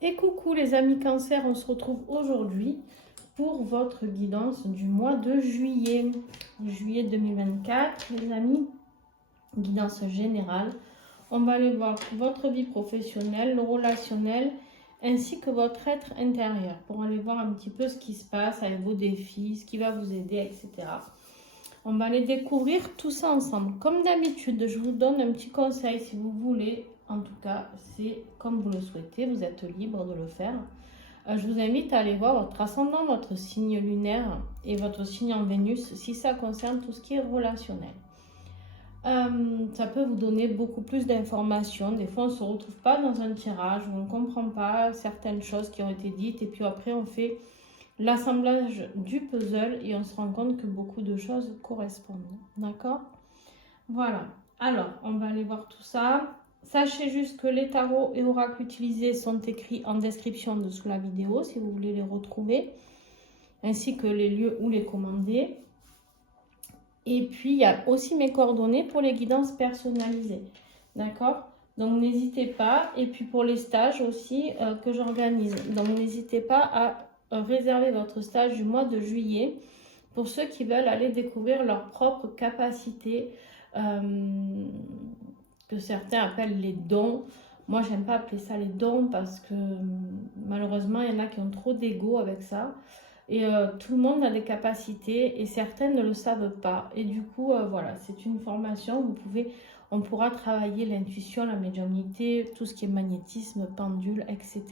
Et coucou les amis Cancer, on se retrouve aujourd'hui pour votre guidance du mois de juillet. Juillet 2024, les amis, guidance générale. On va aller voir votre vie professionnelle, le relationnel, ainsi que votre être intérieur, pour aller voir un petit peu ce qui se passe avec vos défis, ce qui va vous aider, etc. On va aller découvrir tout ça ensemble. Comme d'habitude, je vous donne un petit conseil si vous voulez. En tout cas, c'est comme vous le souhaitez, vous êtes libre de le faire. Je vous invite à aller voir votre ascendant, votre signe lunaire et votre signe en Vénus si ça concerne tout ce qui est relationnel. Ça peut vous donner beaucoup plus d'informations. Des fois, on ne se retrouve pas dans un tirage où on ne comprend pas certaines choses qui ont été dites et puis après, on fait l'assemblage du puzzle et on se rend compte que beaucoup de choses correspondent. D'accord? Voilà. Alors, on va aller voir tout ça. Sachez juste que les tarots et oracles utilisés sont écrits en description dessous la vidéo si vous voulez les retrouver, ainsi que les lieux où les commander. Et puis, il y a aussi mes coordonnées pour les guidances personnalisées. D'accord? Donc, n'hésitez pas. Et puis, pour les stages aussi que j'organise. Donc, n'hésitez pas à réserver votre stage du mois de juillet pour ceux qui veulent aller découvrir leurs propres capacités que certains appellent les dons. Moi, j'aime pas appeler ça les dons parce que malheureusement, il y en a qui ont trop d'ego avec ça. Et tout le monde a des capacités et certains ne le savent pas. Et du coup, voilà, c'est une formation où on pourra travailler l'intuition, la médiumnité, tout ce qui est magnétisme, pendule, etc.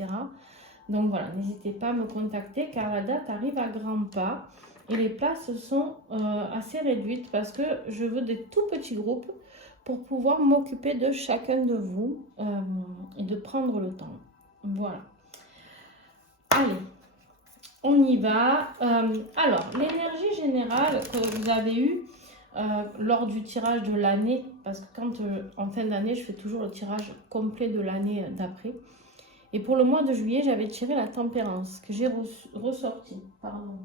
Donc voilà, n'hésitez pas à me contacter car la date arrive à grands pas. Et les places sont assez réduites parce que je veux des tout petits groupes pour pouvoir m'occuper de chacun de vous et de prendre le temps. Voilà. Allez, on y va. Alors, l'énergie générale que vous avez eue lors du tirage de l'année, parce que quand en fin d'année, je fais toujours le tirage complet de l'année d'après. Et pour le mois de juillet, j'avais tiré la tempérance que j'ai ressorti. Pardon.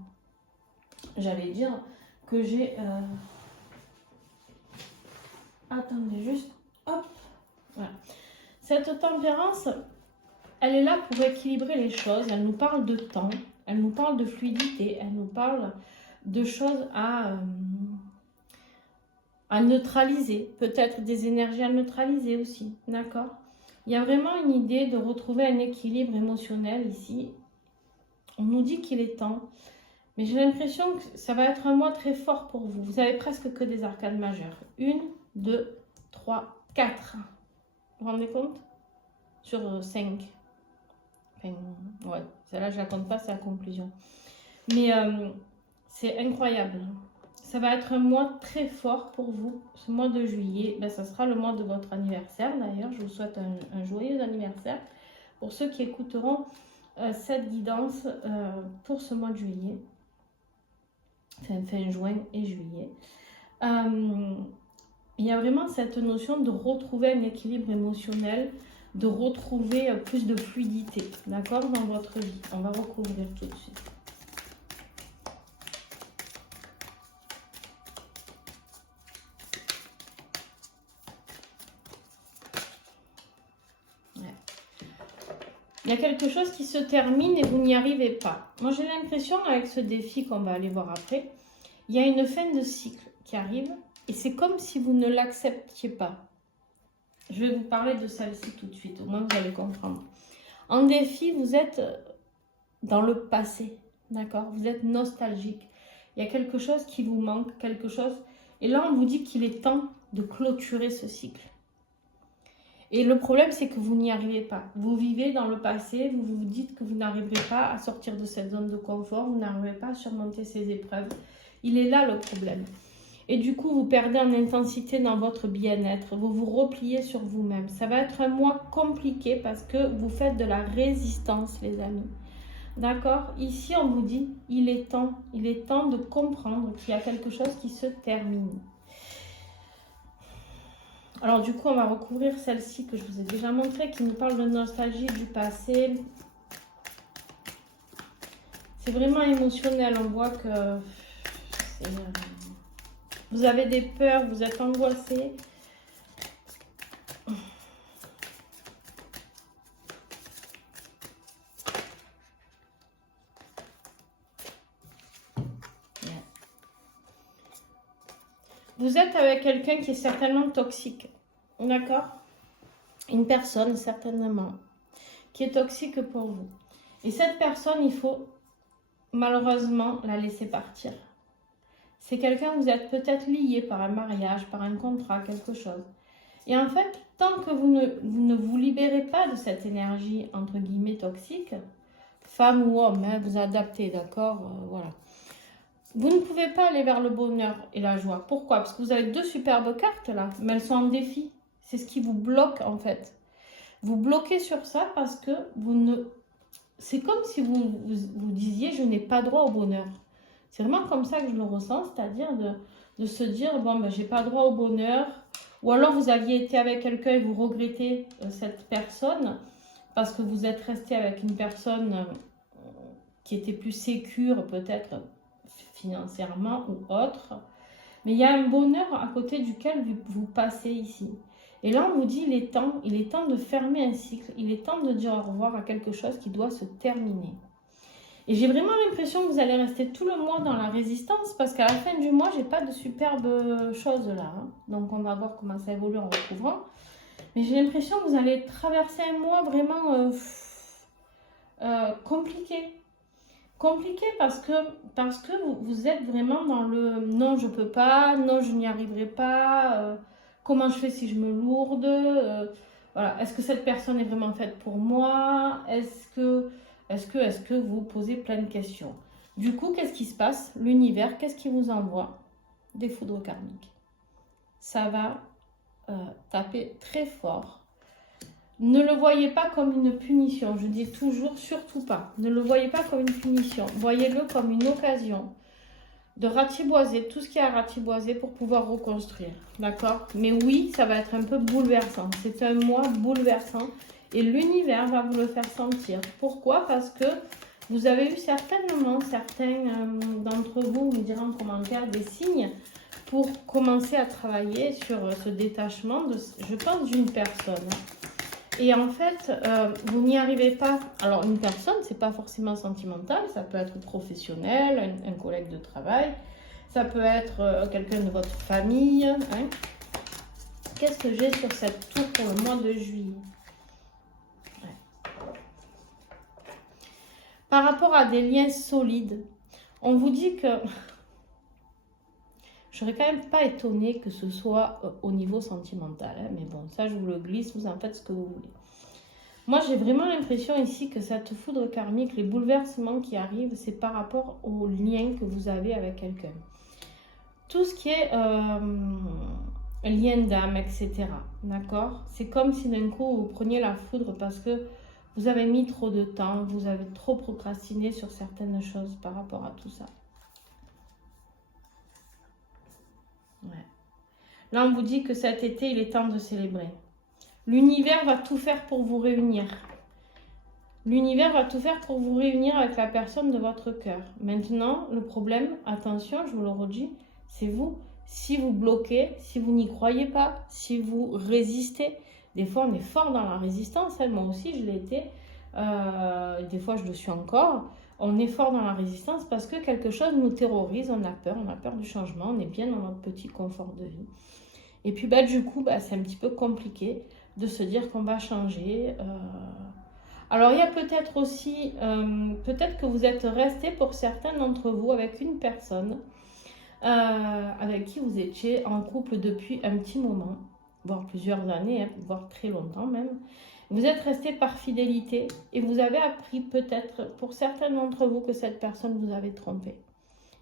J'allais dire que j'ai... Attendez juste. Hop. Voilà. Cette tempérance, elle est là pour équilibrer les choses. Elle nous parle de temps. Elle nous parle de fluidité. Elle nous parle de choses à neutraliser. Peut-être des énergies à neutraliser aussi. D'accord? Il y a vraiment une idée de retrouver un équilibre émotionnel ici. On nous dit qu'il est temps. Mais j'ai l'impression que ça va être un mois très fort pour vous. Vous avez presque que des arcades majeures. 1, 2, 3, 4. Vous vous rendez compte? Sur 5. Enfin, ouais, celle-là, je ne la compte pas, c'est la conclusion. Mais c'est incroyable. Ça va être un mois très fort pour vous. Ce mois de juillet, ben, ça sera le mois de votre anniversaire. D'ailleurs, je vous souhaite un joyeux anniversaire. Pour ceux qui écouteront cette guidance pour ce mois de juillet. Fin juin et juillet. Il y a vraiment cette notion de retrouver un équilibre émotionnel, de retrouver plus de fluidité, d'accord, dans votre vie. On va recouvrir tout de suite. Ouais. Il y a quelque chose qui se termine et vous n'y arrivez pas. Moi, j'ai l'impression, avec ce défi qu'on va aller voir après, il y a une fin de cycle qui arrive et c'est comme si vous ne l'acceptiez pas. Je vais vous parler de celle-ci tout de suite, au moins vous allez comprendre. En défi, vous êtes dans le passé, d'accord? Vous êtes nostalgique. Il y a quelque chose qui vous manque, quelque chose. Et là, on vous dit qu'il est temps de clôturer ce cycle. Et le problème, c'est que vous n'y arrivez pas. Vous vivez dans le passé, vous vous dites que vous n'arriverez pas à sortir de cette zone de confort, vous n'arriverez pas à surmonter ces épreuves. Il est là le problème. Et du coup, vous perdez en intensité dans votre bien-être. Vous vous repliez sur vous-même. Ça va être un mois compliqué parce que vous faites de la résistance, les amis. D'accord? Ici, on vous dit, il est temps de comprendre qu'il y a quelque chose qui se termine. Alors, du coup, on va recouvrir celle-ci que je vous ai déjà montrée, qui nous parle de nostalgie du passé. C'est vraiment émotionnel. On voit que vous avez des peurs, vous êtes angoissé. Vous êtes avec quelqu'un qui est certainement toxique. D'accord? Une personne, certainement, qui est toxique pour vous. Et cette personne, il faut malheureusement la laisser partir. C'est quelqu'un que vous êtes peut-être lié par un mariage, par un contrat, quelque chose. Et en fait, tant que vous ne vous libérez pas de cette énergie, entre guillemets, toxique, femme ou homme, hein, vous adaptez, d'accord, voilà. Vous ne pouvez pas aller vers le bonheur et la joie. Pourquoi? Parce que vous avez deux superbes cartes là, mais elles sont en défi. C'est ce qui vous bloque en fait. Vous bloquez sur ça parce que vous ne... C'est comme si vous disiez, je n'ai pas droit au bonheur. C'est vraiment comme ça que je le ressens, c'est-à-dire de se dire, bon, ben, j'ai pas droit au bonheur. Ou alors vous aviez été avec quelqu'un et vous regrettez cette personne parce que vous êtes resté avec une personne qui était plus sécure peut-être financièrement ou autre. Mais il y a un bonheur à côté duquel vous passez ici. Et là, on vous dit, il est temps de fermer un cycle. Il est temps de dire au revoir à quelque chose qui doit se terminer. Et j'ai vraiment l'impression que vous allez rester tout le mois dans la résistance parce qu'à la fin du mois, j'ai pas de superbes choses là. Hein. Donc, on va voir comment ça évolue en recouvrant. Mais j'ai l'impression que vous allez traverser un mois vraiment compliqué. Compliqué parce que vous êtes vraiment dans le non, je peux pas, non, je n'y arriverai pas, comment je fais si je me lourde, voilà. Est-ce que cette personne est vraiment faite pour moi? Est-ce que vous posez plein de questions? Du coup, qu'est-ce qui se passe? L'univers, qu'est-ce qui vous envoie? Des foudres karmiques. Ça va taper très fort. Ne le voyez pas comme une punition. Je dis toujours, surtout pas. Ne le voyez pas comme une punition. Voyez-le comme une occasion de ratiboiser tout ce qui a à ratiboiser pour pouvoir reconstruire. D'accord? Mais oui, ça va être un peu bouleversant. C'est un mois bouleversant et l'univers va vous le faire sentir. Pourquoi? Parce que vous avez eu certainement, certains d'entre vous, me diront en commentaire, des signes pour commencer à travailler sur ce détachement, je pense, d'une personne. Et en fait, vous n'y arrivez pas. Alors, une personne, c'est pas forcément sentimental, ça peut être professionnel, un collègue de travail, ça peut être quelqu'un de votre famille. Hein. Qu'est-ce que j'ai sur cette tour pour le mois de juillet? Ouais. Par rapport à des liens solides, on vous dit que je serais quand même pas étonnée que ce soit au niveau sentimental. Hein, mais bon, ça, je vous le glisse, vous en faites ce que vous voulez. Moi, j'ai vraiment l'impression ici que cette foudre karmique, les bouleversements qui arrivent, c'est par rapport au lien que vous avez avec quelqu'un. Tout ce qui est lien d'âme, etc. D'accord? C'est comme si d'un coup, vous preniez la foudre parce que vous avez mis trop de temps, vous avez trop procrastiné sur certaines choses par rapport à tout ça. Ouais. Là, on vous dit que cet été, il est temps de célébrer. L'univers va tout faire pour vous réunir. L'univers va tout faire pour vous réunir avec la personne de votre cœur. Maintenant, le problème, attention, je vous le redis, c'est vous. Si vous bloquez, si vous n'y croyez pas, si vous résistez, des fois on est fort dans la résistance, hein, moi aussi je l'ai été, des fois je le suis encore. On est fort dans la résistance parce que quelque chose nous terrorise, on a peur du changement, on est bien dans notre petit confort de vie. Et puis du coup, c'est un petit peu compliqué de se dire qu'on va changer. Alors il y a peut-être aussi, peut-être que vous êtes resté pour certains d'entre vous avec une personne avec qui vous étiez en couple depuis un petit moment, voire plusieurs années, hein, voire très longtemps même. Vous êtes resté par fidélité et vous avez appris peut-être pour certains d'entre vous que cette personne vous avait trompé.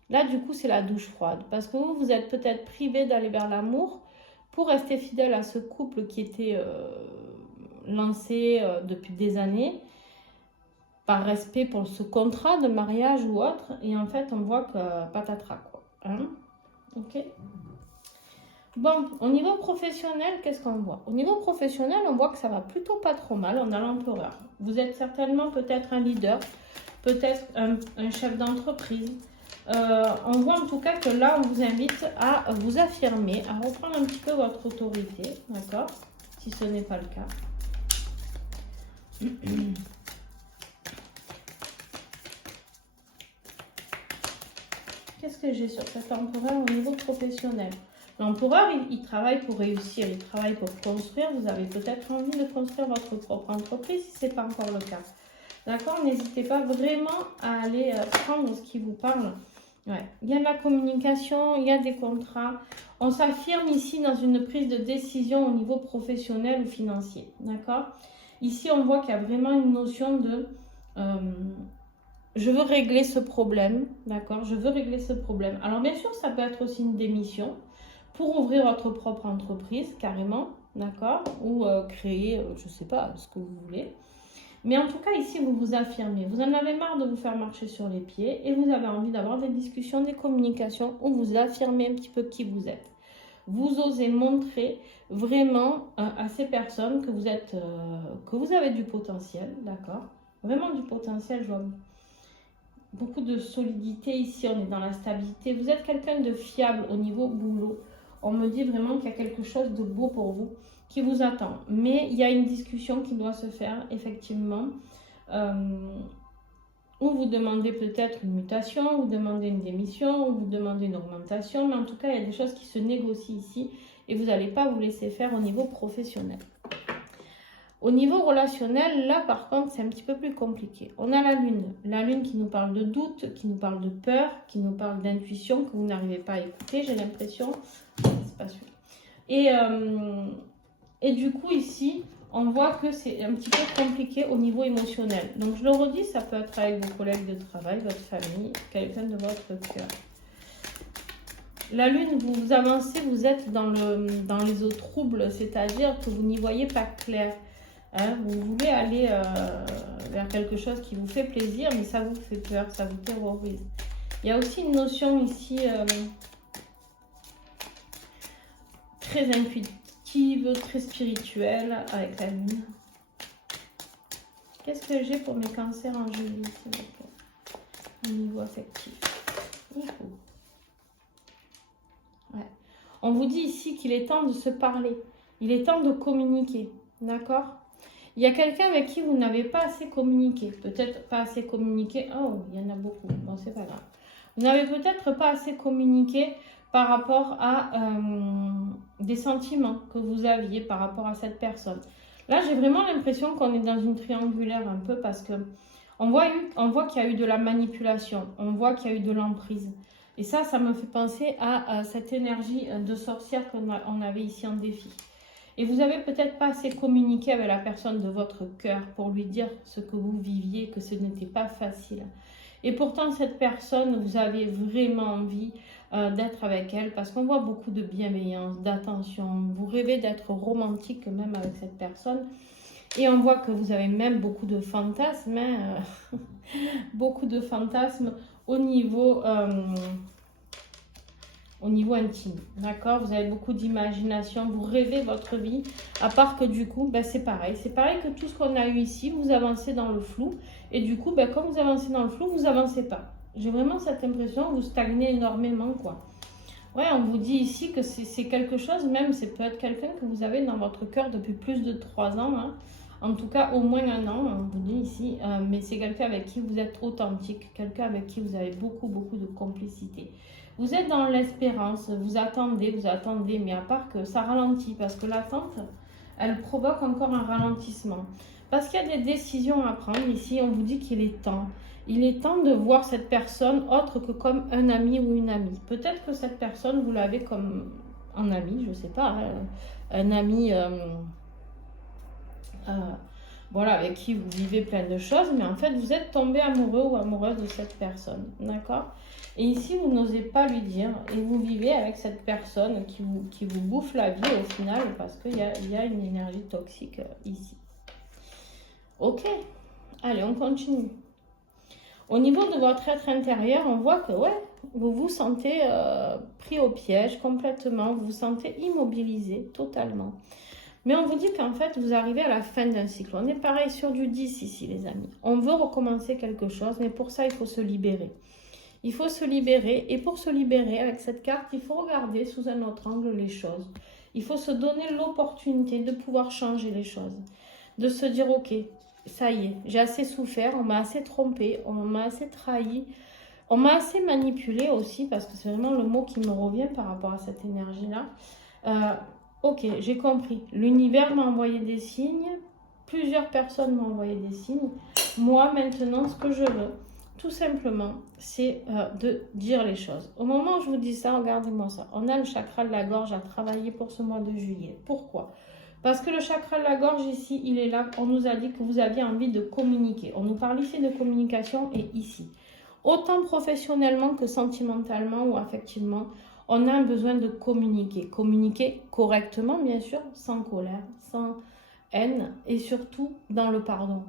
Là du coup c'est la douche froide parce que vous êtes peut-être privé d'aller vers l'amour pour rester fidèle à ce couple qui était lancé depuis des années par respect pour ce contrat de mariage ou autre, et en fait on voit que patatras quoi. Hein? Ok. Bon, au niveau professionnel, qu'est-ce qu'on voit? Au niveau professionnel, on voit que ça va plutôt pas trop mal. On a l'empereur. Vous êtes certainement peut-être un leader, peut-être un chef d'entreprise. On voit en tout cas que là, on vous invite à vous affirmer, à reprendre un petit peu votre autorité, d'accord? Si ce n'est pas le cas. Qu'est-ce que j'ai sur cet empereur au niveau professionnel? L'empereur, il travaille pour réussir, il travaille pour construire. Vous avez peut-être envie de construire votre propre entreprise si ce n'est pas encore le cas. D'accord? N'hésitez pas vraiment à aller prendre ce qui vous parle. Ouais. Il y a de la communication, il y a des contrats. On s'affirme ici dans une prise de décision au niveau professionnel ou financier. D'accord? Ici, on voit qu'il y a vraiment une notion de je veux régler ce problème. D'accord? Je veux régler ce problème. Alors, bien sûr, ça peut être aussi une démission pour ouvrir votre propre entreprise, carrément. D'accord? Ou créer, je ne sais pas, ce que vous voulez. Mais en tout cas, ici, vous vous affirmez. Vous en avez marre de vous faire marcher sur les pieds et vous avez envie d'avoir des discussions, des communications où vous affirmez un petit peu qui vous êtes. Vous osez montrer vraiment à ces personnes que vous avez du potentiel, d'accord? Vraiment du potentiel, je vois beaucoup de solidité ici, on est dans la stabilité. Vous êtes quelqu'un de fiable au niveau boulot. On me dit vraiment qu'il y a quelque chose de beau pour vous qui vous attend. Mais il y a une discussion qui doit se faire, effectivement, où vous demandez peut-être une mutation, vous demandez une démission, ou vous demandez une augmentation. Mais en tout cas, il y a des choses qui se négocient ici et vous n'allez pas vous laisser faire au niveau professionnel. Au niveau relationnel, là, par contre, c'est un petit peu plus compliqué. On a la lune qui nous parle de doute, qui nous parle de peur, qui nous parle d'intuition que vous n'arrivez pas à écouter, j'ai l'impression. C'est pas sûr. Et du coup, ici, on voit que c'est un petit peu compliqué au niveau émotionnel. Donc, je le redis, ça peut être avec vos collègues de travail, votre famille, quelqu'un de votre cœur. La lune, vous avancez, vous êtes dans les eaux troubles, c'est-à-dire que vous n'y voyez pas clair. Hein, vous voulez aller vers quelque chose qui vous fait plaisir, mais ça vous fait peur, ça vous terrorise. Il y a aussi une notion ici très intuitive, très spirituelle avec la lune. Qu'est-ce que j'ai pour mes cancers en juillet, s'il vous plaît, au niveau affectif? Ouais. On vous dit ici qu'il est temps de se parler, il est temps de communiquer, d'accord? Il y a quelqu'un avec qui vous n'avez pas assez communiqué. Peut-être pas assez communiqué. Oh, il y en a beaucoup. Bon, c'est pas grave. Vous n'avez peut-être pas assez communiqué par rapport à des sentiments que vous aviez par rapport à cette personne. Là, j'ai vraiment l'impression qu'on est dans une triangulaire un peu parce que on voit qu'il y a eu de la manipulation. On voit qu'il y a eu de l'emprise. Et ça me fait penser à cette énergie de sorcière qu'on avait ici en défi. Et vous n'avez peut-être pas assez communiqué avec la personne de votre cœur pour lui dire ce que vous viviez, que ce n'était pas facile. Et pourtant, cette personne, vous avez vraiment envie d'être avec elle parce qu'on voit beaucoup de bienveillance, d'attention. Vous rêvez d'être romantique même avec cette personne. Et on voit que vous avez même beaucoup de fantasmes, hein, beaucoup de fantasmes au niveau intime, d'accord? Vous avez beaucoup d'imagination, vous rêvez votre vie, à part que du coup, c'est pareil que tout ce qu'on a eu ici, vous avancez dans le flou, et du coup, comme vous avancez dans le flou, vous avancez pas. J'ai vraiment cette impression, vous stagnez énormément, quoi. Ouais, on vous dit ici que c'est quelque chose, même, c'est peut-être quelqu'un que vous avez dans votre cœur depuis plus de 3 ans, hein. En tout cas, au moins 1 an, on vous dit ici, mais c'est quelqu'un avec qui vous êtes authentique, quelqu'un avec qui vous avez beaucoup de complicité. Vous êtes dans l'espérance, vous attendez, mais à part que ça ralentit, parce que l'attente, elle provoque encore un ralentissement. Parce qu'il y a des décisions à prendre ici, on vous dit qu'il est temps. Il est temps de voir cette personne autre que comme un ami ou une amie. Peut-être que cette personne, vous l'avez comme un ami, je ne sais pas, hein, un ami... voilà, avec qui vous vivez plein de choses, mais en fait, vous êtes tombé amoureux ou amoureuse de cette personne, d'accord? Et ici, vous n'osez pas lui dire, et vous vivez avec cette personne qui vous bouffe la vie au final, parce qu'il y a une énergie toxique ici. Ok, allez, on continue. Au niveau de votre être intérieur, on voit que, ouais, vous vous sentez pris au piège complètement, vous vous sentez immobilisé totalement. Mais on vous dit qu'en fait, vous arrivez à la fin d'un cycle. On est pareil sur du 10 ici, les amis. On veut recommencer quelque chose, mais pour ça, il faut se libérer. Il faut se libérer. Et pour se libérer, avec cette carte, il faut regarder sous un autre angle les choses. Il faut se donner l'opportunité de pouvoir changer les choses. De se dire, ok, ça y est, j'ai assez souffert, on m'a assez trompé, on m'a assez trahi. On m'a assez manipulée aussi, parce que c'est vraiment le mot qui me revient par rapport à cette énergie-là. Ok, j'ai compris. L'univers m'a envoyé des signes. Plusieurs personnes m'ont envoyé des signes. Moi, maintenant, ce que je veux, tout simplement, c'est de dire les choses. Au moment où je vous dis ça, regardez-moi ça. On a le chakra de la gorge à travailler pour ce mois de juillet. Pourquoi ? Parce que le chakra de la gorge ici, il est là. On nous a dit que vous aviez envie de communiquer. On nous parle ici de communication et ici. Autant professionnellement que sentimentalement ou affectivement, on a un besoin de communiquer. Communiquer correctement, bien sûr, sans colère, sans haine et surtout dans le pardon.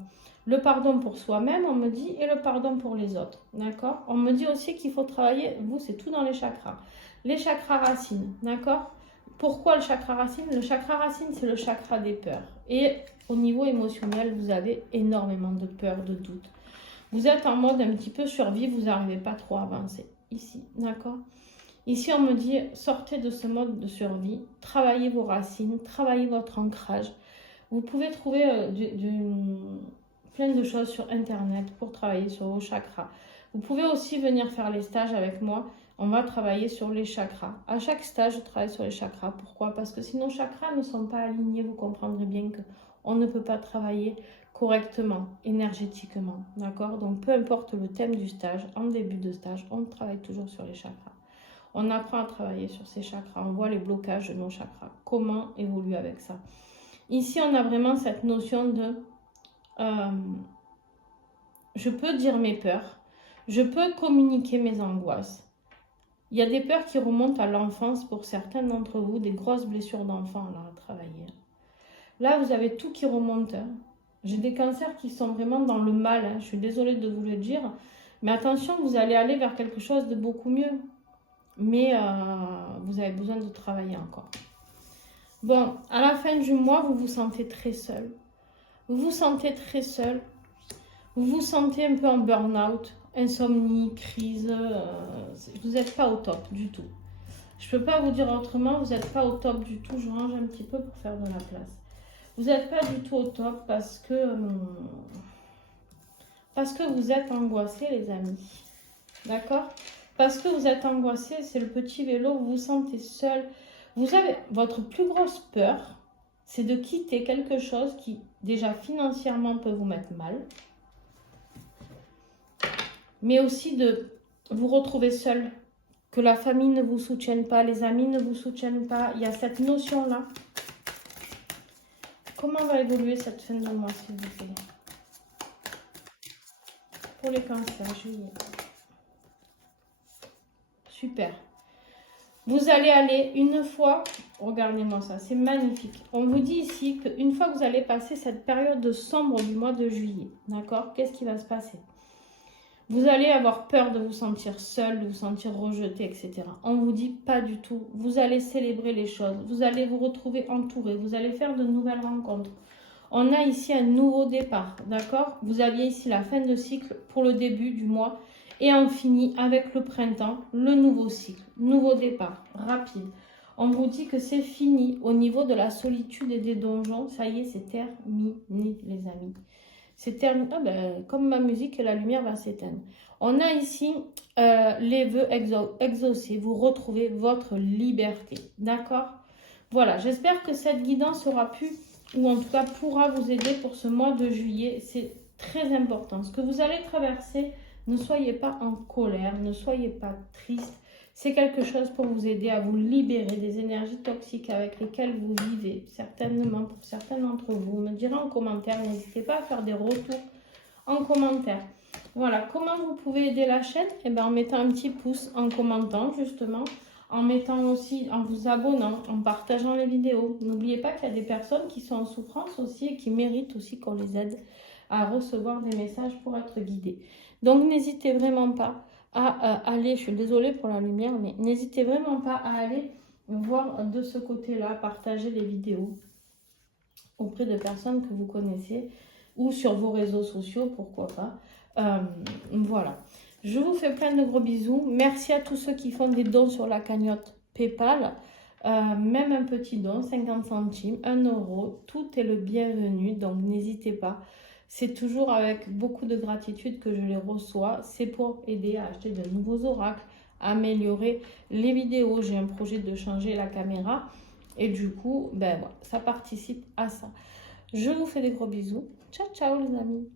Le pardon pour soi-même, on me dit, et le pardon pour les autres. D'accord ? On me dit aussi qu'il faut travailler, vous, c'est tout dans les chakras. Les chakras racines, d'accord ? Pourquoi le chakra racine ? Le chakra racine, c'est le chakra des peurs. Et au niveau émotionnel, vous avez énormément de peurs, de doutes. Vous êtes en mode un petit peu survie, vous n'arrivez pas trop à avancer. Ici, d'accord ? Ici, on me dit, sortez de ce mode de survie, travaillez vos racines, travaillez votre ancrage. Vous pouvez trouver plein de choses sur Internet pour travailler sur vos chakras. Vous pouvez aussi venir faire les stages avec moi. On va travailler sur les chakras. À chaque stage, je travaille sur les chakras. Pourquoi ? Parce que si nos chakras ne sont pas alignés, vous comprendrez bien qu'on ne peut pas travailler correctement, énergétiquement. D'accord ? Donc, peu importe le thème du stage, en début de stage, on travaille toujours sur les chakras. On apprend à travailler sur ces chakras. On voit les blocages de nos chakras. Comment évoluer avec ça ? Ici, on a vraiment cette notion de je peux dire mes peurs, je peux communiquer mes angoisses. Il y a des peurs qui remontent à l'enfance pour certains d'entre vous, des grosses blessures d'enfant là à travailler. Là, vous avez tout qui remonte. J'ai des cancers qui sont vraiment dans le mal. Je suis désolée de vous le dire. Mais attention, vous allez aller vers quelque chose de beaucoup mieux. Mais vous avez besoin de travailler encore. Bon, à la fin du mois, vous vous sentez très seul. Vous vous sentez très seul. Vous vous sentez un peu en burn-out, insomnie, crise. Vous n'êtes pas au top du tout. Je ne peux pas vous dire autrement, vous n'êtes pas au top du tout. Je range un petit peu pour faire de la place. Vous n'êtes pas du tout au top parce que vous êtes angoissé, les amis. D'accord ? Parce que vous êtes angoissé, c'est le petit vélo, vous vous sentez seul. Vous avez votre plus grosse peur, c'est de quitter quelque chose qui, déjà financièrement, peut vous mettre mal. Mais aussi de vous retrouver seul. Que la famille ne vous soutienne pas, les amis ne vous soutiennent pas. Il y a cette notion-là. Comment va évoluer cette fin de mois, s'il vous plaît ? Pour les cancers, juillet. Super. Vous allez aller une fois, regardez-moi ça, c'est magnifique. On vous dit ici qu'une fois que vous allez passer cette période de sombre du mois de juillet, d'accord ? Qu'est-ce qui va se passer ? Vous allez avoir peur de vous sentir seul, de vous sentir rejeté, etc. On vous dit pas du tout. Vous allez célébrer les choses. Vous allez vous retrouver entouré. Vous allez faire de nouvelles rencontres. On a ici un nouveau départ, d'accord ? Vous aviez ici la fin de cycle pour le début du mois. Et on finit avec le printemps, le nouveau cycle, nouveau départ, rapide. On vous dit que c'est fini au niveau de la solitude et des donjons. Ça y est, c'est terminé, les amis. C'est terminé. Ah ben, comme ma musique, la lumière va s'éteindre. On a ici les vœux exaucés. Vous retrouvez votre liberté. D'accord ? Voilà, j'espère que cette guidance aura pu, ou en tout cas pourra vous aider pour ce mois de juillet. C'est très important. Ce que vous allez traverser, ne soyez pas en colère, ne soyez pas triste. C'est quelque chose pour vous aider à vous libérer des énergies toxiques avec lesquelles vous vivez. Certainement, pour certains d'entre vous, me direz en commentaire, n'hésitez pas à faire des retours en commentaire. Voilà, comment vous pouvez aider la chaîne ? Eh bien, en mettant un petit pouce, en commentant justement, en mettant aussi, en vous abonnant, en partageant les vidéos. N'oubliez pas qu'il y a des personnes qui sont en souffrance aussi et qui méritent aussi qu'on les aide à recevoir des messages pour être guidés. Donc, n'hésitez vraiment pas à aller, je suis désolée pour la lumière, mais n'hésitez vraiment pas à aller voir de ce côté-là, partager les vidéos auprès de personnes que vous connaissez ou sur vos réseaux sociaux, pourquoi pas. Voilà. Je vous fais plein de gros bisous. Merci à tous ceux qui font des dons sur la cagnotte PayPal. Même un petit don, 50 centimes, 1 euro, tout est le bienvenu. Donc, n'hésitez pas. C'est toujours avec beaucoup de gratitude que je les reçois. C'est pour aider à acheter de nouveaux oracles, améliorer les vidéos. J'ai un projet de changer la caméra et du coup, ben voilà, ça participe à ça. Je vous fais des gros bisous. Ciao, ciao les amis.